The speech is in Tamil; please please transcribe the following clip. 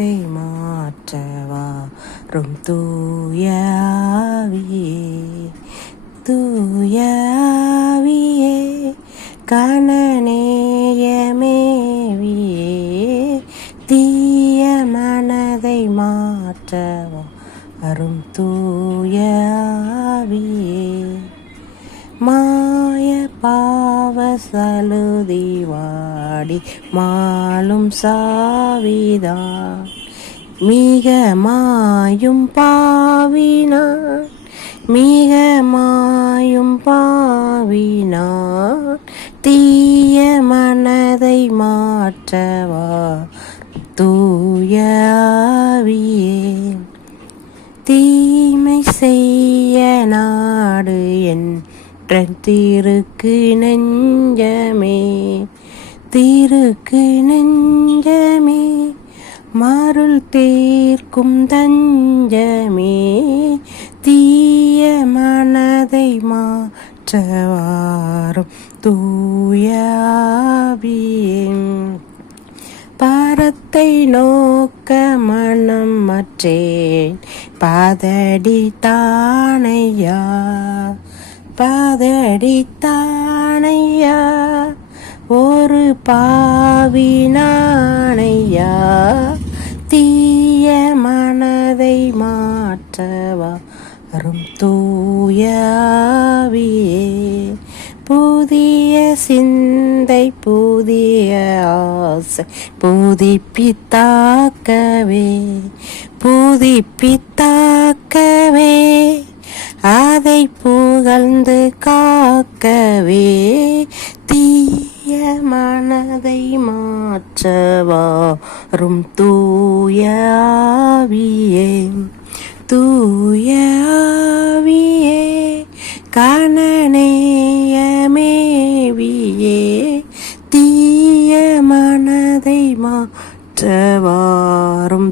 மனதை மாற்றவாரும் தூயாவியே தூயாவியே கணநேயமேவியே தீய மனதை மாற்றவாரும் தூயாவியே மாய பாவ சலுதி வாடி மாலும் சாவிதான் மிக மாயும் பாவினான் மிக மாயும் பாவினான் தீய மனதை மாற்றவா தூயாவியே தீமை செய்ய நாடு என் திருக்கு நெஞ்சமே திருக்கு நெஞ்சமே மருள் தீர்க்கும் தஞ்சமே தீய மனதை மாற்றவாரும் தூயாவியே பரத்தை நோக்க மனம் மற்றேன் பாதடி தானையா பாதடித்தானையா ஒரு பாவினானையா தீய மனதை மாற்றவா வரும் தூயாவியே புதிய சிந்தை புதிய ஆசை புதுப்பித்தாக்கவே புதுப்பித்தாக்கவே அதை புகழ்ந்து காக்கவே தீய மனதை மாற்றவாரும் தூயாவியே தூயாவியே கணநேயமேவியே தீய மனதை மாற்றவாரும்